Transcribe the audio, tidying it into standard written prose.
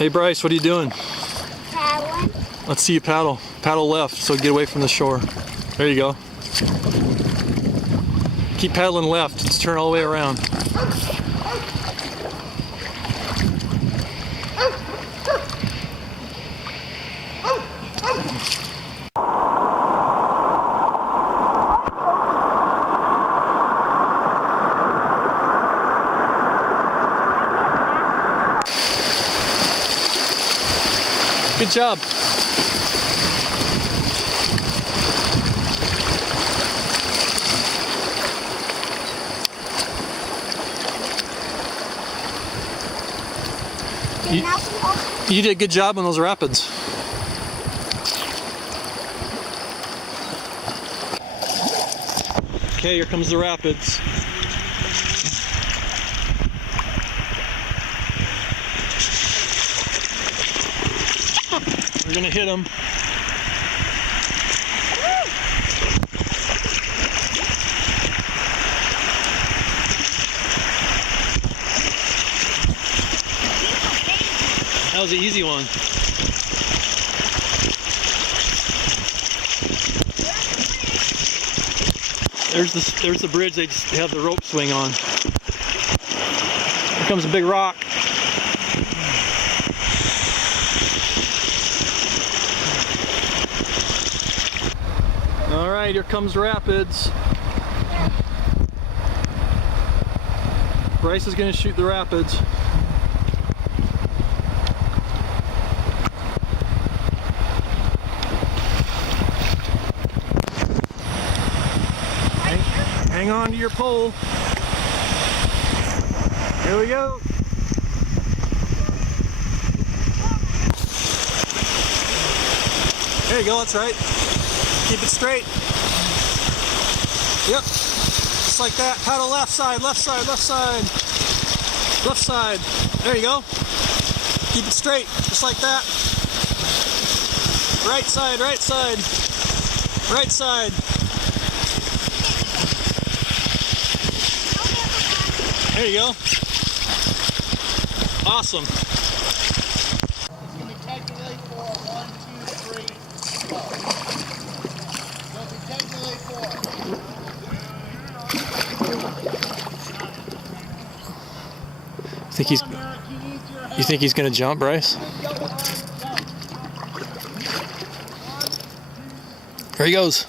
Hey Bryce, what are you doing? Paddling. Let's see you paddle. Paddle left so get away from the shore. There you go. Keep paddling left. Let's turn all the way around. Good job. You did a good job on those rapids. Okay, here comes the rapids. We're gonna hit them. That was an easy one. There's the bridge they just have the rope swing on. Here comes a big rock. All right, here comes rapids. Bryce is going to shoot the rapids. Hang on to your pole. Here we go. There you go, that's right. Keep it straight. Yep. Just like that. Paddle left side, left side, left side. Left side. There you go. Keep it straight. Just like that. Right side, right side. Right side. There you go. Awesome. It's going to calculate for 1, 2, 3, go. So if you calculate for. You think he's going to jump, Bryce? There he goes.